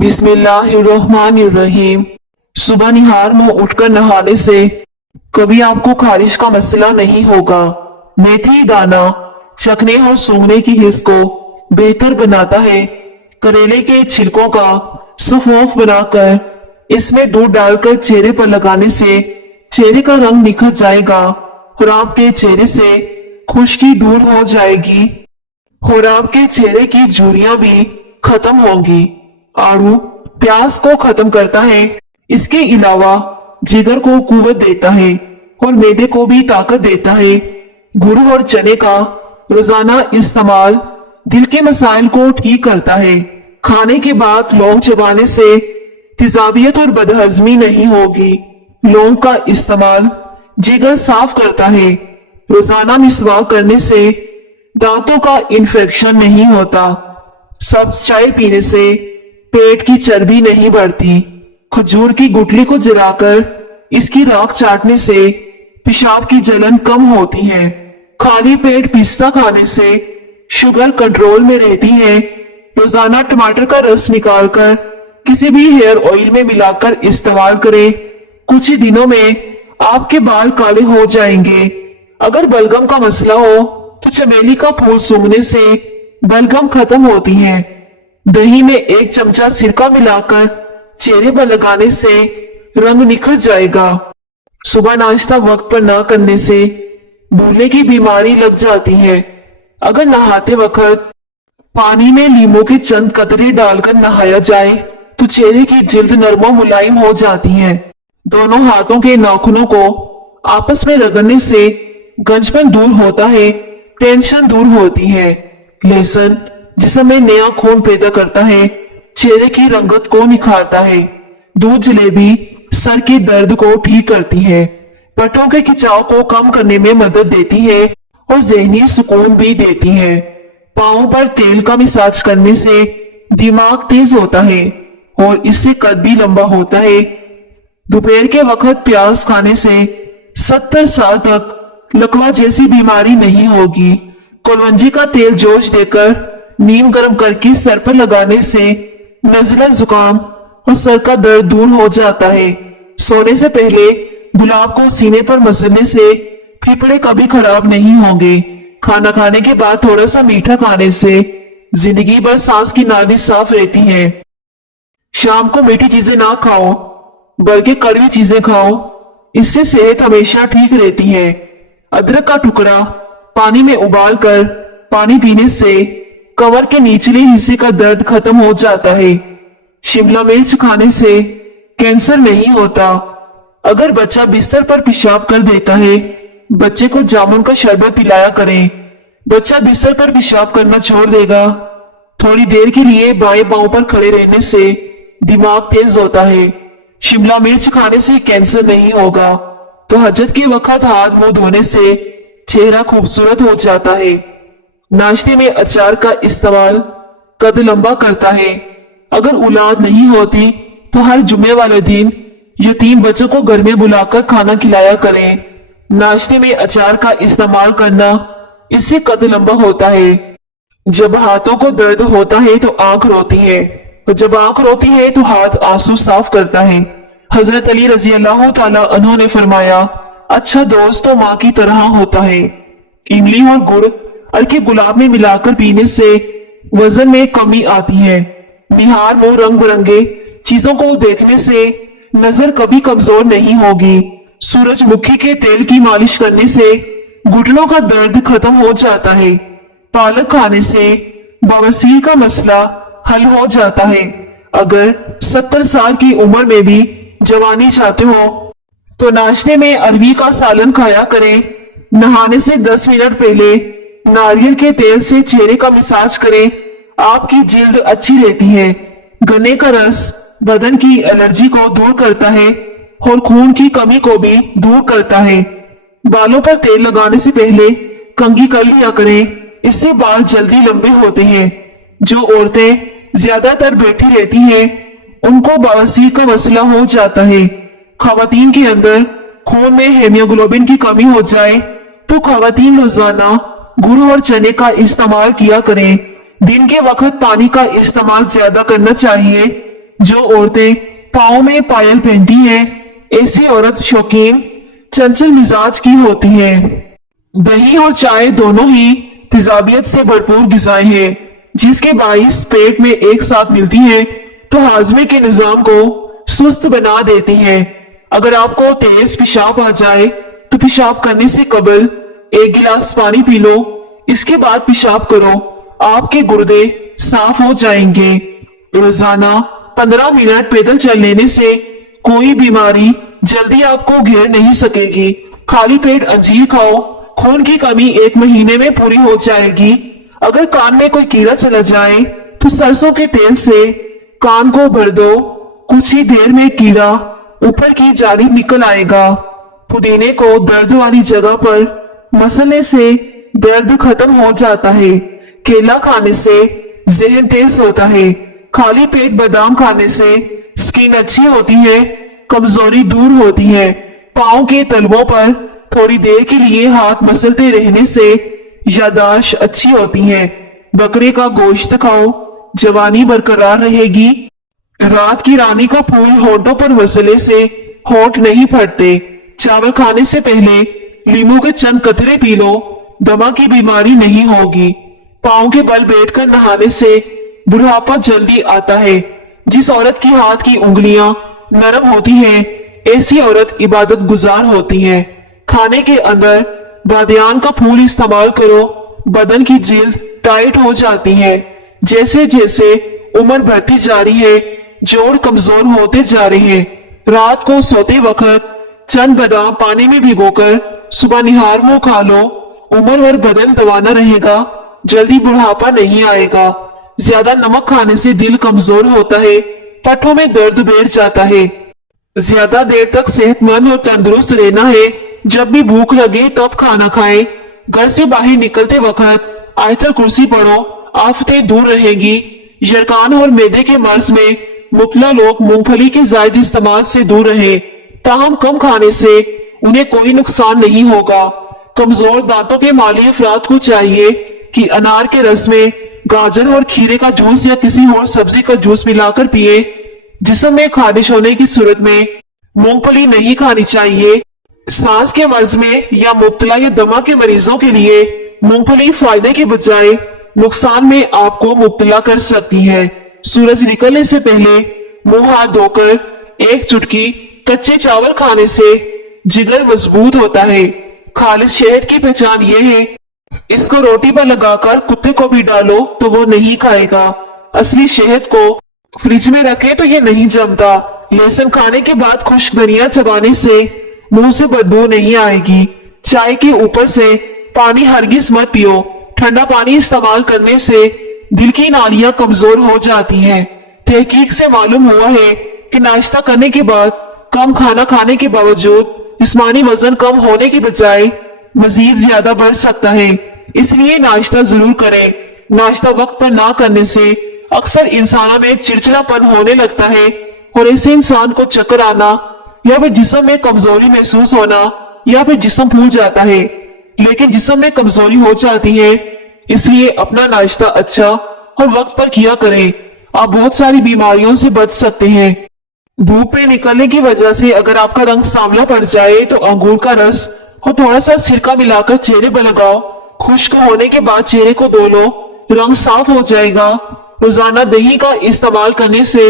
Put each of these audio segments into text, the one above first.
बिस्मिल्लाहिर्रहमानिर्रहीम। सुबह निहार मुंह उठकर नहाने से कभी आपको खारिश का मसला नहीं होगा। मेथी दाना चखने और सूंघने की हिस्स को बेहतर बनाता है। करेले के छिलकों का सफोफ बनाकर इसमें दूध डालकर चेहरे पर लगाने से चेहरे का रंग निखर जाएगा और आपके चेहरे से खुश्की दूर हो जाएगी और आपके चेहरे की झुर्रियां भी खत्म होंगी। आड़ू प्यास को खत्म करता है। इसके अलावा जिगर को कुव्वत देता है और मैदे को भी ताकत देता है। गुड़ और चने का रोजाना इस्तेमाल दिल के मसाइल को ठीक करता है। खाने के बाद लौंग चबाने से तेजाबियत और बदहजमी नहीं होगी। लौंग का इस्तेमाल जिगर साफ करता है। रोजाना मिसवाक करने से दांतों का इन्फेक्शन नहीं होता। सब्ज चाय पीने से पेट की चर्बी नहीं बढ़ती। खजूर की गुठली को जलाकर इसकी राख चाटने से पेशाब की जलन कम होती है। खाली पेट पिस्ता खाने से शुगर कंट्रोल में रहती है। रोजाना टमाटर का रस निकालकर किसी भी हेयर ऑयल में मिलाकर इस्तेमाल करें। कुछ ही दिनों में आपके बाल काले हो जाएंगे। अगर बलगम का मसला हो तो चमेली का फूल सूंघने से बलगम खत्म होती है। दही में 1 चमचा सिरका मिलाकर चेहरे पर लगाने से रंग निखर जाएगा। सुबह नाश्ता वक्त पर ना करने से भूलने की बीमारी लग जाती है। अगर नहाते वक्त पानी में नींबू के चंद कतरे डालकर नहाया जाए तो चेहरे की जिल्द नरम और मुलायम हो जाती है। दोनों हाथों के नाखूनों को आपस में रगड़ने से गंजपन दूर होता है, टेंशन दूर होती है। लहसुन जिसमें नया खून पैदा करता है, चेहरे की रंगत को निखारता है। दूध जलेबी सर के दर्द को ठीक करती है, पटों के खिंचाव को कम करने में मदद देती है और जहनी सुकून भी देती है। पाँव पर तेल का मसाज करने से दिमाग तेज होता है और इससे कद भी लंबा होता है। दोपहर के वक्त प्याज खाने से 70 साल तक लकवा जैसी बीमारी नहीं होगी। कलवंजी का तेल जोश देकर नीम गर्म करके सर पर लगाने से नज़ला जुकाम और सर का दर्द दूर हो जाता है। सोने से पहले गुलाब को सीने पर मसलने से फेफड़े कभी खराब नहीं होंगे। खाना खाने के बाद थोड़ा सा मीठा खाने से जिंदगी भर सांस की नाली साफ रहती है। शाम को मीठी चीजें ना खाओ बल्कि कड़वी चीजें खाओ, इससे सेहत हमेशा ठीक रहती है। अदरक का टुकड़ा पानी में उबालकर पानी पीने से कमर के निचले हिस्से का दर्द खत्म हो जाता है। शिमला मिर्च खाने से कैंसर नहीं होता। अगर बच्चा बिस्तर पर पेशाब कर देता है, बच्चे को जामुन का शरबत पिलाया करें। बच्चा बिस्तर पर पेशाब करना छोड़ देगा। थोड़ी देर के लिए बाएं पांव पर खड़े रहने से दिमाग तेज होता है। शिमला मिर्च खाने से कैंसर नहीं होगा। तो हजत के वक्त हाथ मुंह धोने से चेहरा खूबसूरत हो जाता है। नाश्ते में अचार का इस्तेमाल कद लंबा करता है। अगर औलाद नहीं होती तो हर जुम्मे वाले दिन यतीम बच्चों को घर में बुलाकर खाना खिलाया करें। नाश्ते में अचार का इस्तेमाल करना इससे कद लंबा होता है। जब हाथों को दर्द होता है तो आंख रोती है और जब आंख रोती है तो हाथ आंसू साफ करता है। हजरत अली रजी अल्लाह ताला अन्हु ने फरमाया, अच्छा दोस्त तो माँ की तरह होता है। इमली और गुड़ हल्के गुलाब में मिलाकर पीने से वजन में कमी आती है। निहार मुंह रंग बिरंगे चीजों को देखने से नजर कभी कमजोर नहीं होगी। सूरजमुखी के तेल की मालिश करने से घुटनों का दर्द खत्म हो जाता है। पालक खाने से बवासीर का मसला हल हो जाता है। अगर 70 साल की उम्र में भी जवानी चाहते हो तो नाश्ते में अरबी का सालन खाया करें। नहाने से 10 मिनट पहले नारियल के तेल से चेहरे का मसाज करें। आपकी जिल्द अच्छी रहती है। गन्ने का रस बदन की एलर्जी को दूर करता है और खून की कमी को भी दूर करता है। बालों पर तेल लगाने से पहले कंघी कर लिया करें, इससे बाल जल्दी लंबे होते हैं। जो औरतें ज्यादातर बैठी रहती हैं उनको बवासीर का मसला हो जाता है। खवातीन के अंदर खून में हेमोग्लोबिन की कमी हो जाए तो खवातीन रोजाना गुड़ और चने का इस्तेमाल किया करें। दिन के वक्त पानी का इस्तेमाल ज्यादा करना चाहिए। जो औरतें पाँव में पायल पहनती हैं, ऐसी औरत शौकीन चंचल मिजाज की होती है। दही और चाय दोनों ही तेजाबियत से भरपूर ग़िज़ाएं हैं, जिसके बाइस पेट में एक साथ मिलती हैं तो हाजमे के निजाम को सुस्त बना देती हैं। अगर आपको तेज पेशाब आ जाए तो पेशाब करने से कबल एक गिलास पानी पी लो, इसके बाद पेशाब करो, आपके गुर्दे साफ हो जाएंगे। रोजाना 15 मिनट पैदल चल लेने से कोई बीमारी जल्दी आपको घेर नहीं सकेगी। खाली पेट अंजीर खाओ, खून की कमी 1 महीने में पूरी हो जाएगी। अगर कान में कोई कीड़ा चला जाए तो सरसों के तेल से कान को भर दो, कुछ ही देर में कीड़ा ऊपर की जानिब निकल आएगा। पुदीने को दर्द वाली जगह पर मसलने से दर्द खत्म हो जाता है। केला खाने से जहन तेज होता है। खाली पेट बादाम खाने से स्किन अच्छी होती है, कमजोरी दूर होती है। पाँव के तलवों पर थोड़ी देर के लिए हाथ मसलते रहने से यादाश्त अच्छी होती है। बकरे का गोश्त खाओ, जवानी बरकरार रहेगी। रात की रानी का फूल होठों पर मसले से होठ नहीं फटते। चावल खाने से पहले नींबू के चंद कतरे पी लो, दमा की बीमारी नहीं होगी। पाँव के बल बैठकर नहाने से बुढ़ापा जल्दी आता है। जिस औरत की हाथ की उंगलियां नरम होती हैं, ऐसी औरत इबादत गुजार होती है। खाने के अंदर बादियान का फूल इस्तेमाल करो, बदन की जिल्द टाइट हो जाती है। जैसे जैसे उम्र बढ़ती जा रही है, जोड़ कमजोर होते जा रहे हैं। रात को सोते वक्त चंद बादाम पानी में भिगोकर सुबह निहार मुंह खा लो, उम्र भर बदन दबाना रहेगा, जल्दी बुढ़ापा नहीं आएगा। ज्यादा नमक खाने से दिल कमजोर होता है, पट्टों में दर्द बैठ जाता है। ज्यादा देर तक सेहतमंद और तंदुरुस्त रहना है, जब भी भूख लगे तब खाना खाएं। घर से बाहर निकलते वक्त आयतल कुर्सी पढ़ो, आफतें दूर रहेंगी। यरकान और मैदे के मर्ज में मुबतला लोग मूंगफली के जायद इस्तेमाल से दूर रहे। ताहम कम खाने से उन्हें कोई नुकसान नहीं होगा। कमजोर दांतों के माली अफराद को चाहिए कि अनार के रस में गाजर और खीरे का जूस या किसी और सब्जी का जूस मिलाकर पिए। जिस्म में खारिश होने की सूरत में मूंगफली नहीं खानी चाहिए। सांस के मर्ज में या मुबतला या दमा के मरीजों के लिए मूंगफली फायदे के बजाय नुकसान में आपको मुबतला कर सकती है। सूरज निकलने से पहले मुंह हाथ धोकर 1 चुटकी कच्चे चावल खाने से जिगर मजबूत होता है। खालिश शहद की पहचान ये है, इसको रोटी पर लगाकर कुत्ते को भी डालो तो वो नहीं खाएगा। असली शहद को फ्रिज में रखे तो ये नहीं जमता। लहसुन खाने के बाद खुश्क धनिया चबाने से मुंह से बदबू नहीं आएगी। चाय के ऊपर से पानी हरगिज मत पियो। ठंडा पानी इस्तेमाल करने से दिल की नालियां कमजोर हो जाती हैं। तहकीक से मालूम हुआ है कि नाश्ता करने के बाद कम खाना खाने के बावजूद जिस्मानी वजन कम होने की बजाय मजीद ज्यादा बढ़ सकता है। इसलिए नाश्ता जरूर करें। नाश्ता वक्त पर ना करने से अक्सर इंसानों में चिड़चिड़ापन होने लगता है और ऐसे इंसान को चक्कर आना या फिर जिस्म में कमजोरी महसूस होना या फिर जिस्म फूल जाता है। लेकिन जिस्म में कमजोरी हो जाती है, इसलिए अपना नाश्ता अच्छा और वक्त पर किया करें। आप बहुत सारी बीमारियों से बच सकते हैं। धूप में निकलने की वजह से अगर आपका रंग सांवला पड़ जाए तो अंगूर का रस और थोड़ा सा सिरका मिलाकर चेहरे पर लगाओ। खुश्क होने के बाद चेहरे को धो लो, रंग साफ हो जाएगा। रोजाना दही का इस्तेमाल करने से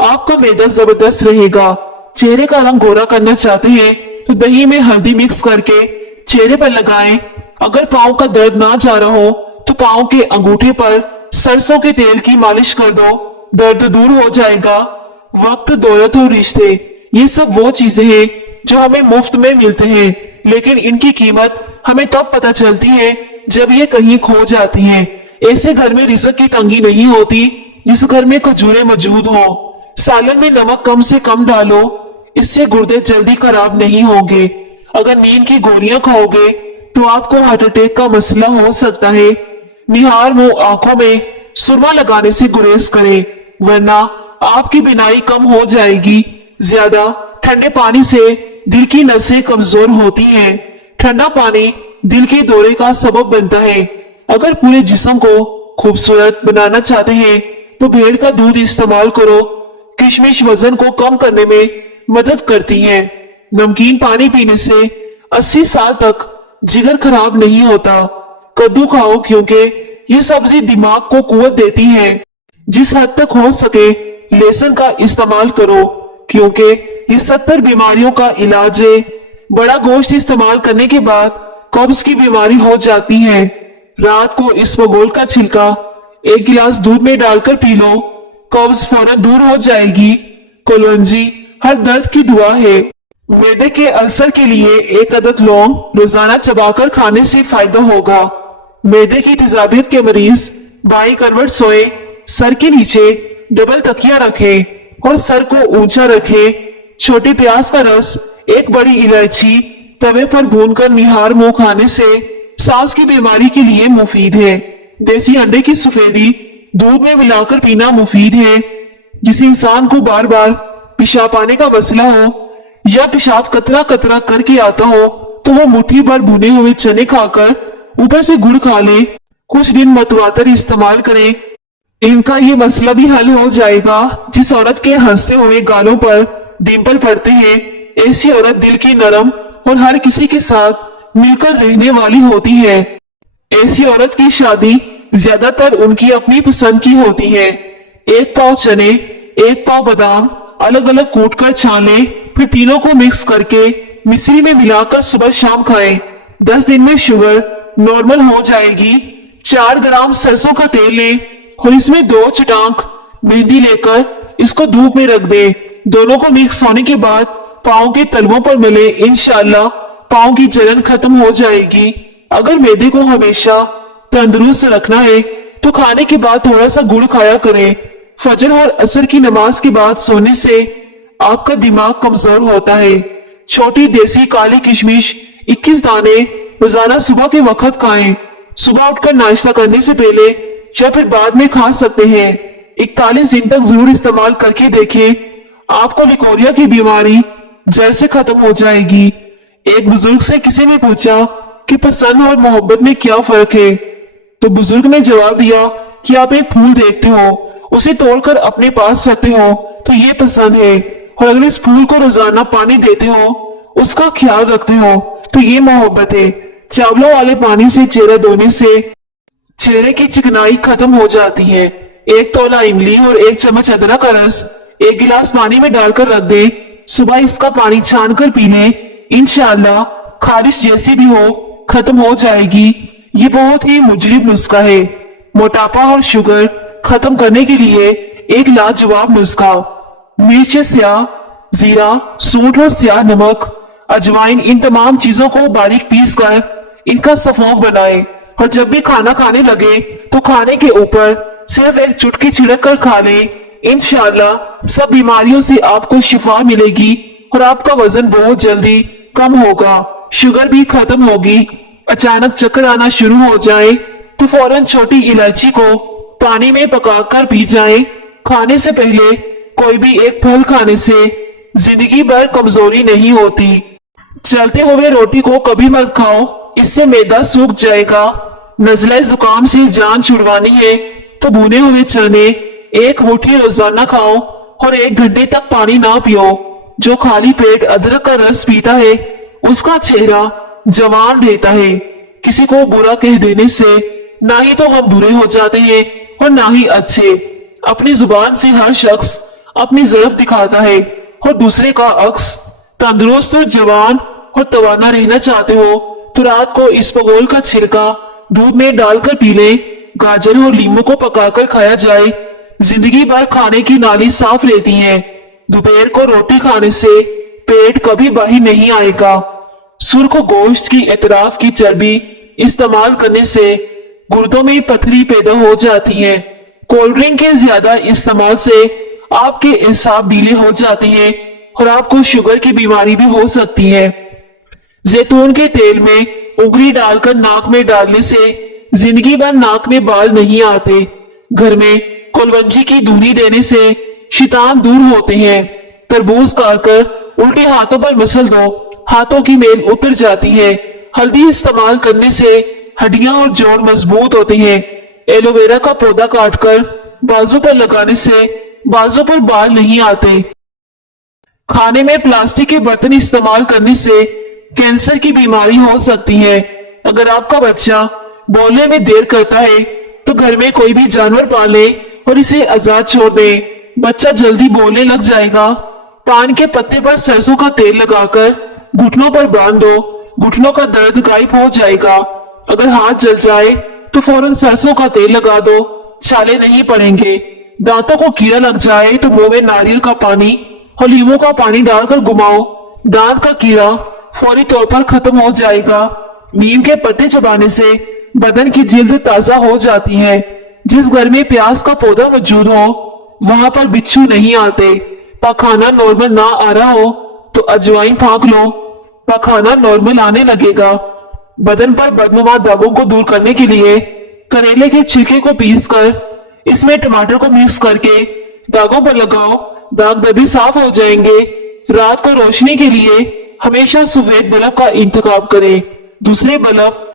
आपका मैदा जबरदस्त रहेगा। चेहरे का रंग गोरा करना चाहते हैं तो दही में हल्दी मिक्स करके चेहरे पर लगाएं। अगर पाँव का दर्द ना जा रहा हो तो पाँव के अंगूठे पर सरसों के तेल की मालिश कर दो, दर्द दूर हो जाएगा। वक्त, दौलत और रिश्ते, ये सब वो चीजें हैं जो हमें मुफ्त में मिलते हैं, लेकिन इनकी कीमत हमें तब पता चलती है जब ये कहीं खो जाती हैं। ऐसे घर में रिज़्क की तंगी नहीं होती जिस घर में खजूरें मौजूद हो। सालन में नमक कम से कम डालो, इससे गुर्दे जल्दी खराब नहीं होंगे। अगर नींद की गोलियां खाओगे तो आपको हार्ट अटैक का मसला हो सकता है। निहार मुंह आंखों में सुरमा लगाने से गुरेज करें, वरना आपकी बिनाई कम हो जाएगी। ज्यादा ठंडे पानी से दिल की नसें कमजोर होती हैं। ठंडा पानी दिल के दौरे का सबब बनता है। अगर पूरे जिस्म को खूबसूरत बनाना चाहते हैं तो भेड़ का दूध इस्तेमाल करो कि किशमिश वजन को कम करने में मदद करती हैं। नमकीन पानी पीने से 80 साल तक जिगर खराब नहीं होता। कद्दू खाओ क्योंकि ये सब्जी दिमाग को कुव्वत देती है। जिस हद तक हो सके लहसुन का इस्तेमाल करो क्योंकि ये 70 बीमारियों का इलाज है। बड़ा गोश्त इस्तेमाल करने के बाद कब्ज की बीमारी हो जाती है। रात को इसबगोल का छिलका 1 गिलास दूध में डालकर पी लो, कब्ज फौरन दूर हो जाएगी। कलौंजी हर दर्द की दुआ है। मैदे के अल्सर के लिए 1 अदद लौंग रोजाना चबाकर खाने से फायदा होगा। मैदे की तेजाबियत के मरीज बाई करवट सोए, सर के नीचे डबल तकिया रखें और सर को ऊंचा रखें। छोटे प्याज का रस 1 बड़ी इलायची तवे पर भूनकर निहार मुंह खाने से सांस की बीमारी के लिए मुफीद है। देसी अंडे की सफेदी दूध में मिलाकर पीना मुफीद है। जिस इंसान को बार बार पेशाब आने का मसला हो या पेशाब कतरा कतरा करके आता हो तो वो मुट्ठी भर भुने हुए चने खाकर ऊपर से गुड़ खा ले। कुछ दिन मतवातर इस्तेमाल करें, इनका ये मसला भी हल हो जाएगा। जिस औरत के हंसते हुए गालों पर डिंपल पड़ते हैं, ऐसी औरत दिल की नरम और हर किसी के साथ मिलकर रहने वाली होती है। ऐसी औरत की शादी ज्यादातर उनकी अपनी पसंद की होती है। 1 पाव चने 1 पाव बादाम अलग अलग कूट कर छान लें, फिर तीनों को मिक्स करके मिश्री में मिलाकर सुबह शाम खाएं। 10 दिन में शुगर नॉर्मल हो जाएगी। 4 ग्राम सरसों का तेल लें और इसमें 2 चटांक मेहंदी लेकर इसको धूप में रख दें। दोनों को मिक्स होने के बाद पाँव के तलवों पर मले, इंशाल्लाह पाँव की जलन खत्म हो जाएगी। अगर मैदे को हमेशा तंदुरुस्त रखना है तो खाने के बाद थोड़ा सा गुड़ खाया करें। फजर और असर की नमाज के बाद सोने से आपका दिमाग कमजोर होता है। छोटी देसी काली किशमिश 21 दाने रोजाना सुबह के वक्त खाएं। सुबह उठकर नाश्ता करने से पहले या फिर बाद में खा सकते हैं। 41 दिन तक जरूर इस्तेमाल करके देखें, आपको लिकोरिया की बीमारी जड़ से खत्म हो जाएगी। एक बुजुर्ग से किसी ने पूछा कि पसंद और मोहब्बत में क्या फर्क है, तो बुजुर्ग ने जवाब दिया कि आप एक फूल देखते हो, उसे तोड़कर अपने पास रखते हो तो ये पसंद है, और अगर इस फूल को रोजाना पानी देते हो, उसका ख्याल रखते हो तो ये मोहब्बत है। चावलों वाले पानी से चेहरा धोने से चेहरे की चिकनाई खत्म हो जाती है। 1 तोला इमली और 1 चम्मच अदरक का रस 1 गिलास पानी में डालकर रख दे। सुबह इसका पानी छान कर पी ले, इंशाअल्लाह खारिश जैसी भी हो खत्म हो जाएगी। ये बहुत ही मुजरिब नुस्खा है। मोटापा और शुगर खत्म करने के लिए एक लाजवाब नुस्खा। मिर्च स्याह, जीरा, सूंठ और स्याह नमक, अजवाइन, इन तमाम चीजों को बारीक पीस कर इनका सफोफ बनाएं और जब भी खाना खाने लगे तो खाने के ऊपर सिर्फ 1 चुटकी छिड़क कर खा लें। इंशाअल्लाह सब बीमारियों से आपको शिफा मिलेगी और आपका वजन बहुत जल्दी कम होगा, शुगर भी खत्म होगी। अचानक चक्कर आना शुरू हो जाए तो फौरन छोटी इलायची को पानी में पकाकर पी जाएं। खाने से पहले कोई भी एक फल खाने से जिंदगी भर कमजोरी नहीं होती। चलते हुए रोटी को कभी मत खाओ, इससे मैदा सूख जाएगा। नजला जुकाम से जान छुड़वानी है तो भुने हुए चने 1 मुट्ठी रोजाना खाओ और 1 घंटे तक पानी ना पियो। जो खाली पेट अदरक का रस पीता है उसका चेहरा जवान रहता है। किसी को बुरा कह देने से ना ही तो हम बुरे हो जाते हैं और ना ही अच्छे। अपनी जुबान से हर शख्स अपनी ज़र्फ दिखाता है और दूसरे का अक्स। तंदुरुस्त और जवान और तवाना रहना चाहते हो तो रात को इसबगोल का छिलका दूध में डालकर पी ले। गाजर और लीमू को पकाकर खाया जाए, जिंदगी भर खाने की नाली साफ रहती है। दोपहर को रोटी खाने से पेट कभी बाहर नहीं आएगा। सुर्ख गोश्त की एतराफ की चर्बी इस्तेमाल करने से गुर्दों में पथरी पैदा हो जाती है। कोल्ड ड्रिंक के ज्यादा इस्तेमाल से आपके एसाब ढीले हो जाते हैं और आपको शुगर की बीमारी भी हो सकती है। जैतून के तेल में उंगली डालकर नाक में डालने से जिंदगी भर नाक में बाल नहीं आते। घर में कुलवंजी की धुनी देने से शैतान दूर होते हैं। तरबूज काटकर उल्टे हाथों पर मसल दो, हाथों की मेल उतर जाती है। हल्दी इस्तेमाल करने से हड्डियां और जोड़ मजबूत होते हैं। एलोवेरा का पौधा काटकर बाजू पर लगाने से बाजों पर बाल नहीं आते। खाने में प्लास्टिक के बर्तन इस्तेमाल करने से कैंसर की बीमारी हो सकती है। अगर आपका बच्चा बोलने में देर करता है तो घर में कोई भी जानवर पाले और इसे आजाद छोड़ दे। बच्चा जल्दी बोलने लग जाएगा। पान के पत्ते पर सरसों का तेल लगाकर घुटनों पर बांध दो, घुटनों का दर्द गायब हो जाएगा। अगर हाथ जल जाए तो फौरन सरसों का तेल लगा दो, छाले नहीं पड़ेंगे। दांतों को कीड़ा लग जाए तो मुंह में नारियल का पानी और नींबू का पानी डालकर घुमाओ, दांत का कीड़ा फौरी तौर पर खत्म हो जाएगा। नीम के पत्ते चबाने से बदन की जिल्द ताजा हो जाती है। जिस घर में प्याज का पौधा मौजूद हो वहां पर बिच्छू नहीं आते। पखाना नॉर्मल ना आ रहा हो तो अजवाइन फाँक लो, पखाना नॉर्मल आने लगेगा। बदन पर बदनुमा दागों को दूर करने के लिए करेले के छिलके को पीसकर इसमें टमाटर को मिक्स करके दागों पर लगाओ, दाग दबी साफ हो जाएंगे। रात को रोशनी के लिए हमेशा सफेद बल्ब का इंतखाब करें। दूसरे बल्ब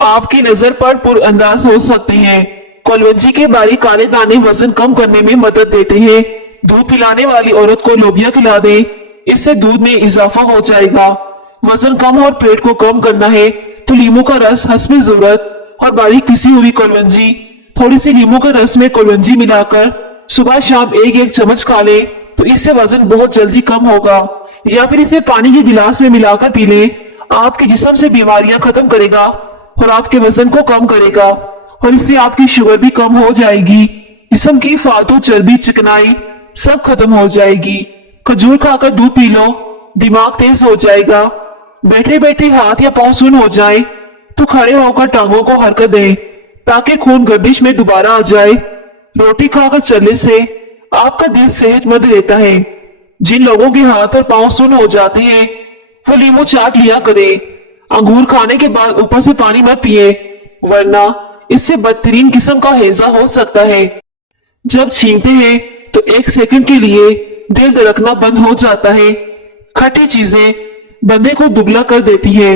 आपकी नजर पर पुरअंदाज हो सकते हैं। कलवंजी के बारीक काले दाने वजन कम करने में मदद देते हैं। दूध पिलाने वाली औरत को लोबिया खिला दे, इससे दूध में इजाफा हो जाएगा। वजन कम और पेट को कम करना है तो नींबू का रस हस्बे जरूरत और बारीक पिसी हुई कलवंजी, थोड़ी सी नींबू के रस में कलवंजी मिलाकर सुबह शाम एक एक चम्मच खा ले तो इससे वजन बहुत जल्दी कम होगा। या फिर इसे पानी के गिलास में मिलाकर पी ले, आपके जिस्म से बीमारियां खत्म करेगा और आपके वजन को कम करेगा और इससे आपकी शुगर भी कम हो जाएगी। जिस्म की फालतू चर्बी, चिकनाई सब खत्म हो जाएगी। खजूर खाकर दूध पी लो, दिमाग तेज हो जाएगा। बैठे बैठे हाथ या पांव सुन्न हो जाए तो खड़े होकर टांगों को हरकत दें ताकि खून गर्दिश में दोबारा आ जाए। रोटी खाकर चलने से आपका दिल सेहतमंद रहता है। जिन लोगों के हाथ और पांव सुन्न हो जाते हैं वो नींबू चाट लिया करें। अंगूर खाने के बाद ऊपर से पानी मत पिए, वरना इससे बदतरीन किस्म का हैजा हो सकता है। जब छींकते हैं तो एक सेकंड के लिए दिल धड़कना बंद हो जाता है। खट्टी चीजें बंदे को दुबला कर देती है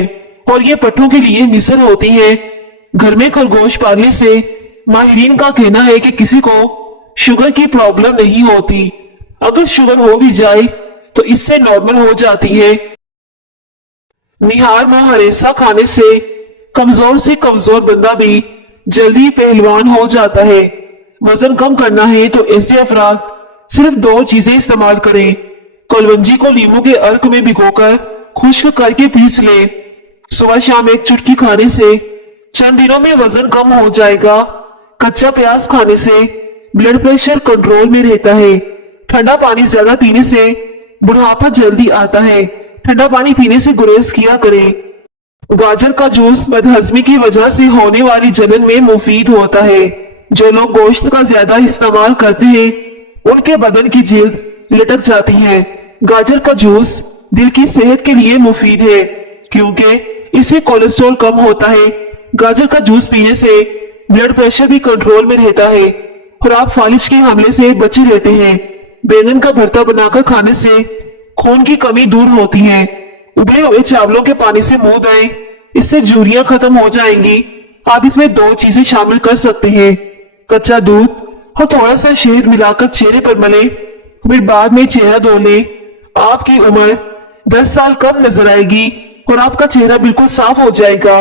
और ये पट्टों के लिए मिसल होती है। घर में खरगोश पालने से माहिरीन का कहना है कि किसी को शुगर की प्रॉब्लम नहीं होती। अगर शुगर हो भी जाए तो इससे नॉर्मल हो जाती है। निहार मुंह हरेसा खाने से कमजोर बंदा भी जल्दी पहलवान हो जाता है। वजन कम करना है तो ऐसे अफराद सिर्फ 2 चीजें इस्तेमाल करें। कलवंजी को नींबू के अर्क में भिगोकर खुश्क करके पीस ले। सुबह शाम एक चुटकी खाने से चंद दिनों में वजन कम हो जाएगा। कच्चा प्याज खाने से ब्लड प्रेशर कंट्रोल में रहता है। ठंडा पानी ज्यादा पीने से बुढ़ापा जल्दी आता है। ठंडा पानी पीने से गुरेज किया करें। गाजर का जूस बदहजमी की वजह से होने वाली जलन में मुफीद होता है। जो लोग गोश्त का ज्यादा इस्तेमाल करते हैं उनके बदन की जिल्द लटक जाती है। गाजर का जूस दिल की सेहत के लिए मुफीद है क्योंकि इससे कोलेस्ट्रॉल कम होता है। गाजर का जूस पीने से ब्लड प्रेशर भी कंट्रोल में रहता है और आप फालिज के हमले से बचे रहते हैं। बैंगन का भरता बनाकर खाने से खून की कमी दूर होती है। उबले हुए चावलों के पानी से मुंह धोएं, इससे झुर्रियां खत्म हो जाएंगी। आप इसमें 2 चीजें शामिल कर सकते हैं, कच्चा दूध और थोड़ा सा शहद मिलाकर चेहरे पर मले, फिर बाद में चेहरा धो ले। आपकी उम्र 10 साल कम नजर आएगी और आपका चेहरा बिल्कुल साफ हो जाएगा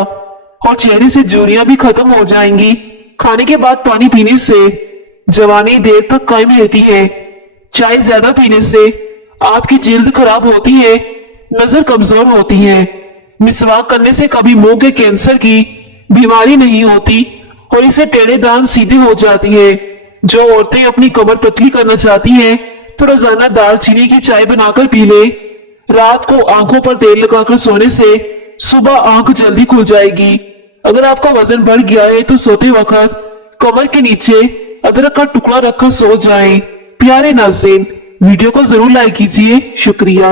और चेहरे से झुर्रियां भी खत्म हो जाएंगी। खाने के बाद पानी पीने से जवानी देर तक कायम रहती है। चाय ज्यादा पीने से आपकी जिल्द खराब होती है, नजर कमजोर होती है। मिसवाक करने से कभी मुंह के कैंसर की बीमारी नहीं होती और इससे टेढ़े दांत सीधे हो जाती है। जो औरतें अपनी कमर पतली करना चाहती हैं तो रोजाना दालचीनी की चाय बनाकर पी ले। रात को आंखों पर तेल लगाकर सोने से सुबह आंख जल्दी खुल जाएगी। अगर आपका वजन बढ़ गया है तो सोते वक्त कमर के नीचे अदरक का टुकड़ा रखकर सो जाएं। प्यारे नाज़रीन, वीडियो को जरूर लाइक कीजिए। शुक्रिया।